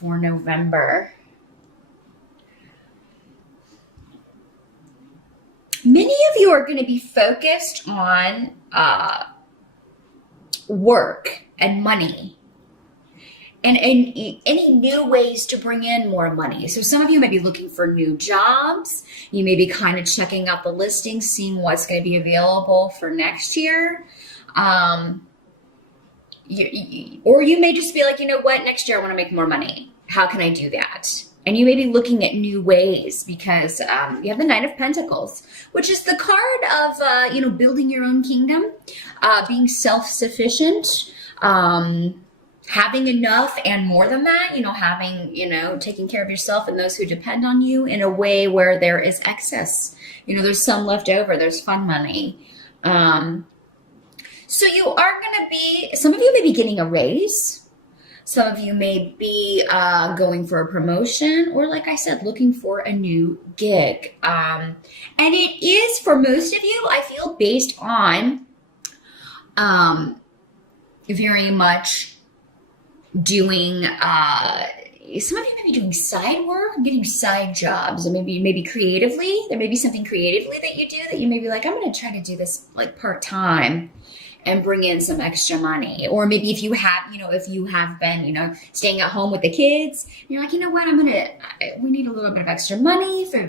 for November. Many of you are going to be focused on work and money and any new ways to bring in more money. So some of you may be looking for new jobs. You may be kind of checking out the listings, seeing what's going to be available for next year. Or you may just be like, you know what, next year I want to make more money. How can I do that? And you may be looking at new ways because you have the Knight of Pentacles, which is the card of, building your own kingdom, being self-sufficient, having enough and more than that, taking care of yourself and those who depend on you in a way where there is excess. There's some left over, there's fun money. So you are going to be, some of you may be getting a raise. Some of you may be going for a promotion or, like I said, looking for a new gig. And it is, for most of you, I feel, based on very much doing, some of you may be doing side work, getting side jobs, or maybe creatively. There may be something creatively that you do that you may be like, I'm going to try to do this like part-time and bring in some extra money. Or maybe if you have been, staying at home with the kids, you're like, you know what, we need a little bit of extra money for,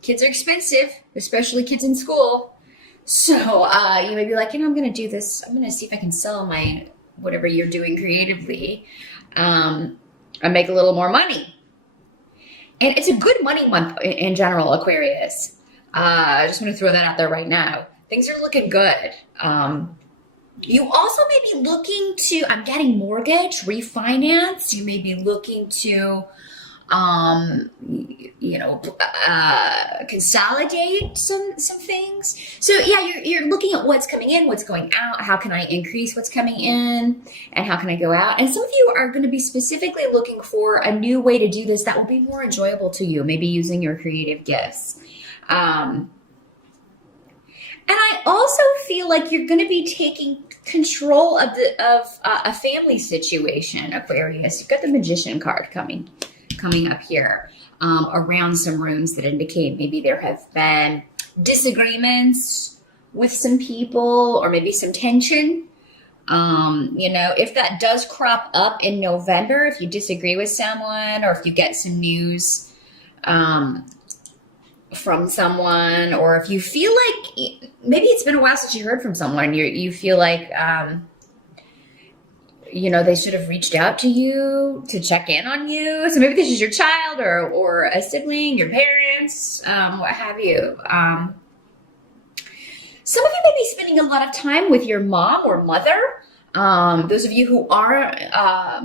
kids are expensive, especially kids in school. So you may be like, I'm going to do this. I'm going to see if I can sell my, whatever you're doing creatively, and make a little more money. And it's a good money month in general, Aquarius. I just want to throw that out there right now. Things are looking good. You also may be looking to, I'm getting mortgage, refinance. You may be looking to, consolidate some things. So yeah, you're looking at what's coming in, what's going out. How can I increase what's coming in, and how can I go out? And some of you are going to be specifically looking for a new way to do this that will be more enjoyable to you. Maybe using your creative gifts. And I also feel like you're going to be taking control of a family situation, Aquarius. You've got the Magician card coming up here, around some rooms that indicate maybe there have been disagreements with some people, or maybe some tension. If that does crop up in November, if you disagree with someone, or if you get some news from someone, or if you feel like maybe it's been a while since you heard from someone, you feel like they should have reached out to you to check in on you. So maybe this is your child or a sibling, your parents, what have you. Some of you may be spending a lot of time with your mom or mother. Those of you who are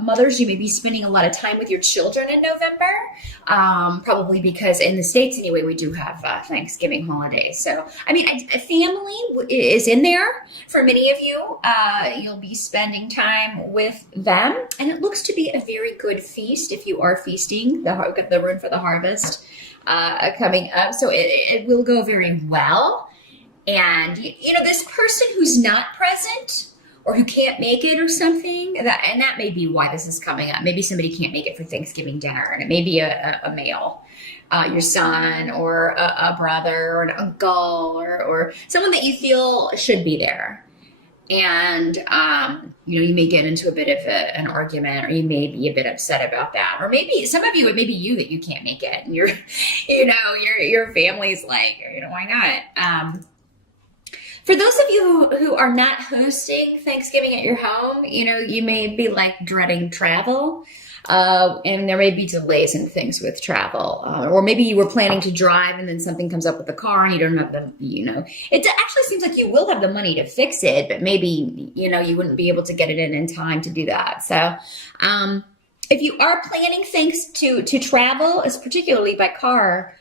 mothers, you may be spending a lot of time with your children in November, probably because in the States anyway, we do have Thanksgiving holiday. So, a family is in there for many of you. You'll be spending time with them, and it looks to be a very good feast if you are feasting, the Rune for the Harvest coming up. So it will go very well. And, this person who's not present, or who can't make it or something, that may be why this is coming up. Maybe somebody can't make it for Thanksgiving dinner, and it may be a male, your son, or a brother, or an uncle, or someone that you feel should be there. And, you may get into a bit of an argument, or you may be a bit upset about that. Or maybe some of you, it may be you that you can't make it, and your family's like, why not? For those of you who are not hosting Thanksgiving at your home, you may be like dreading travel, and there may be delays in things with travel, or maybe you were planning to drive and then something comes up with the car and you don't have the, it actually seems like you will have the money to fix it, but maybe, you wouldn't be able to get it in time to do that. So, if you are planning things to travel, as particularly by car,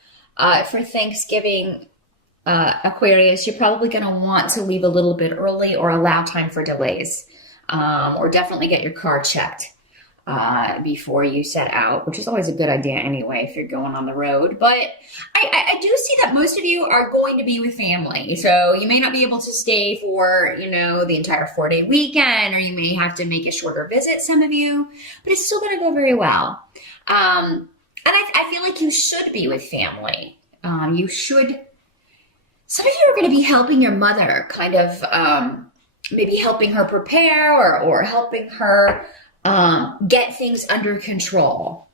for Thanksgiving, Aquarius, you're probably going to want to leave a little bit early or allow time for delays, or definitely get your car checked. before you set out, which is always a good idea anyway if you're going on the road. But I do see that most of you are going to be with family. So you may not be able to stay for, the entire 4-day weekend, or you may have to make a shorter visit, some of you, but it's still going to go very well. And I feel like you should be with family. You should. Some of you are going to be helping your mother, kind of maybe helping her prepare or helping her get things under control.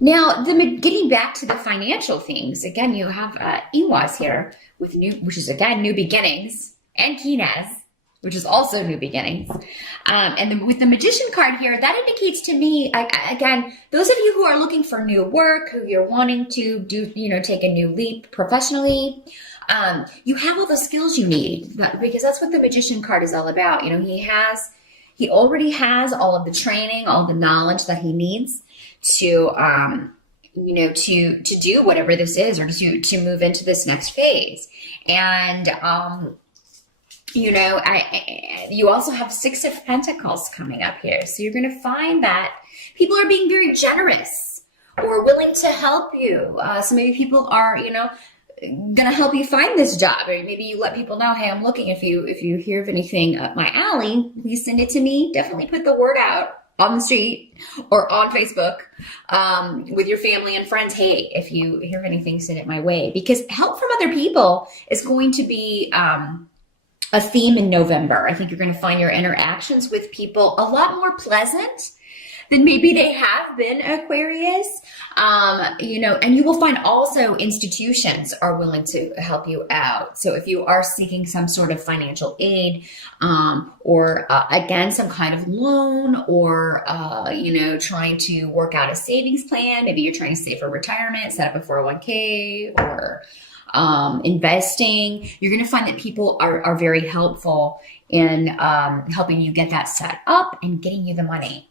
Now, getting back to the financial things, again, you have Iwas here with which is again new beginnings, and Kines, which is also new beginnings. And then with the Magician card here, that indicates to me, again, those of you who are looking for new work, who you're wanting to do, take a new leap professionally, you have all the skills you need, because that's what the Magician card is all about. He already has all of the training, all the knowledge that he needs to, to do whatever this is, or to move into this next phase. And, you also have 6 of Pentacles coming up here. So you're going to find that people are being very generous or willing to help you. Some of you people are, going to help you find this job, or maybe you let people know, hey, I'm looking. If you hear of anything up my alley, please send it to me. Definitely put the word out on the street or on Facebook with your family and friends. Hey, if you hear of anything, send it my way, because help from other people is going to be a theme in November. I think you're going to find your interactions with people a lot more pleasant than maybe they have been, Aquarius. And you will find also institutions are willing to help you out. So if you are seeking some sort of financial aid, or again, some kind of loan, or, trying to work out a savings plan, maybe you're trying to save for retirement, set up a 401k, or investing, you're going to find that people are very helpful in helping you get that set up and getting you the money.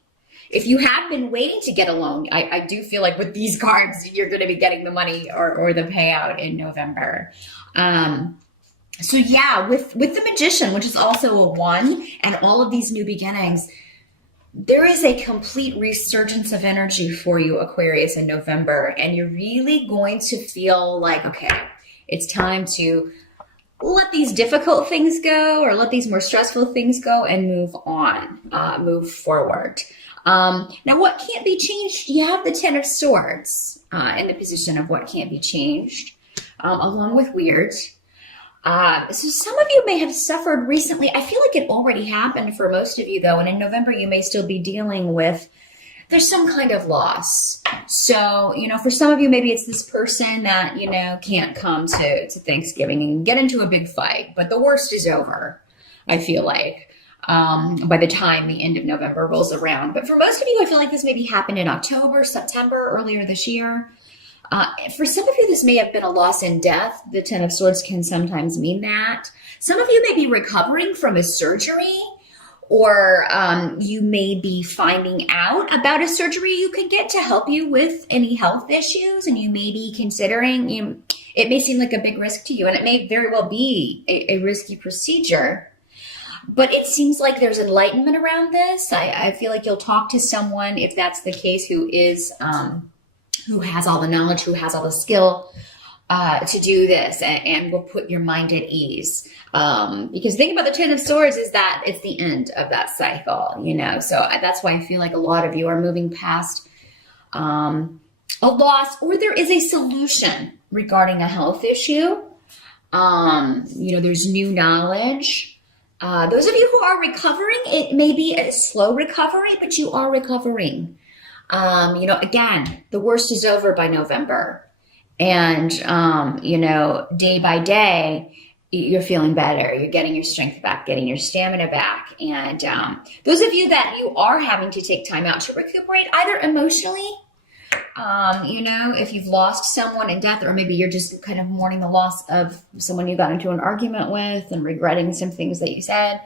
If you have been waiting to get a loan, I do feel like with these cards, you're going to be getting the money or the payout in November. So yeah, with the Magician, which is also a 1, and all of these new beginnings, there is a complete resurgence of energy for you, Aquarius, in November. And you're really going to feel like, okay, it's time to let these difficult things go, or let these more stressful things go, and move on, move forward. Now, what can't be changed? You have the 10 of Swords in the position of what can't be changed, along with Weird. So some of you may have suffered recently. I feel like it already happened for most of you, though. And in November, you may still be dealing with, there's some kind of loss. So, for some of you, maybe it's this person that, can't come to Thanksgiving and get into a big fight. But the worst is over, I feel like, by the time the end of November rolls around. But for most of you, I feel like this maybe happened in October, September, earlier this year. For some of you, this may have been a loss in death. The 10 of Swords can sometimes mean that. Some of you may be recovering from a surgery, or you may be finding out about a surgery you could get to help you with any health issues, and you may be considering, it may seem like a big risk to you, and it may very well be a risky procedure. But it seems like there's enlightenment around this. I feel like you'll talk to someone, if that's the case, who is who has all the knowledge, who has all the skill to do this, and will put your mind at ease. Because the thing about the 10 of Swords is that it's the end of that cycle, So that's why I feel like a lot of you are moving past a loss, or there is a solution regarding a health issue. There's new knowledge. Those of you who are recovering, it may be a slow recovery, but you are recovering. Again, the worst is over by November. And, day by day, you're feeling better. You're getting your strength back, getting your stamina back. And those of you that you are having to take time out to recuperate, either emotionally, if you've lost someone in death, or maybe you're just kind of mourning the loss of someone you got into an argument with and regretting some things that you said,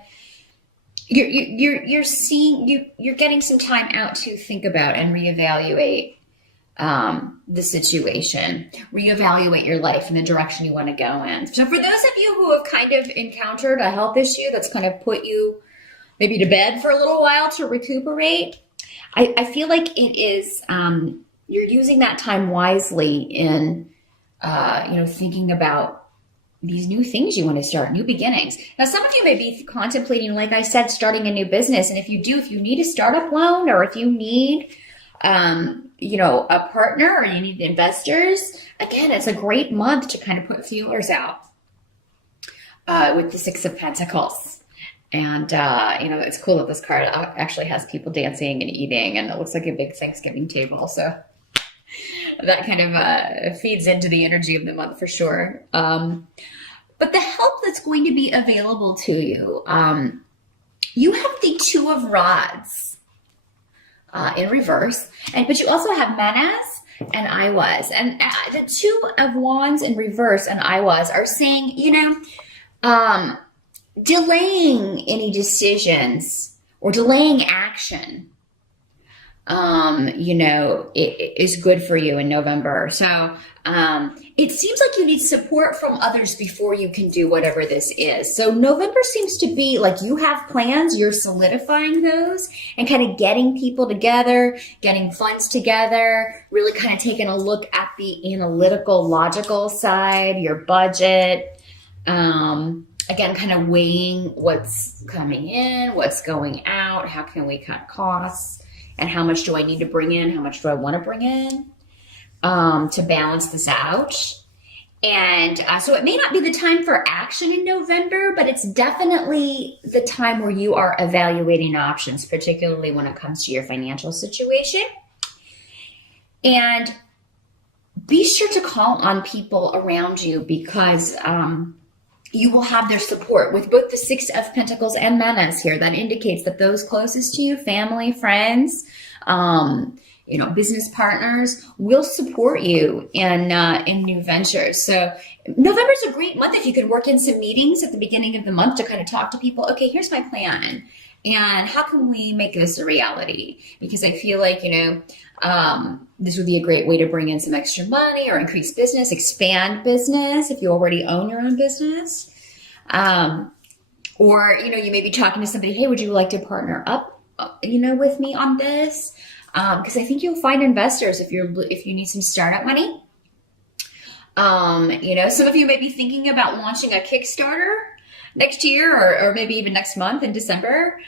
you're getting some time out to think about and reevaluate the situation, reevaluate your life and the direction you want to go in. So for those of you who have kind of encountered a health issue that's kind of put you maybe to bed for a little while to recuperate. I feel like it is, you're using that time wisely in, thinking about these new things you want to start, new beginnings. Now, some of you may be contemplating, like I said, starting a new business. And if you do, if you need a startup loan, or if you need, a partner, or you need investors, again, it's a great month to kind of put feelers out with the Six of Pentacles. And, it's cool that this card actually has people dancing and eating, and it looks like a big Thanksgiving table. So that kind of feeds into the energy of the month for sure. But the help that's going to be available to you, you have the Two of Rods in reverse, but you also have Menace and I Was. And the Two of Wands in reverse and I Was are saying, delaying any decisions or delaying action, it is good for you in November. So it seems like you need support from others before you can do whatever this is. So November seems to be like you have plans, you're solidifying those and kind of getting people together, getting funds together, really kind of taking a look at the analytical, logical side, your budget. Again, kind of weighing what's coming in, what's going out, how can we cut costs, and how much do I need to bring in, how much do I want to bring in to balance this out. And so it may not be the time for action in November, but it's definitely the time where you are evaluating options, particularly when it comes to your financial situation. And be sure to call on people around you because you will have their support with both the Six of Pentacles and Menace here. That indicates that those closest to you, family, friends, business partners, will support you in new ventures. So November's a great month if you could work in some meetings at the beginning of the month to kind of talk to people. Okay, here's my plan, and how can we make this a reality? Because I feel like, this would be a great way to bring in some extra money or increase business, expand business if you already own your own business. Or, you may be talking to somebody, hey, would you like to partner up, with me on this? Because I think you'll find investors if you need some startup money. Some of you may be thinking about launching a Kickstarter next year or maybe even next month in December.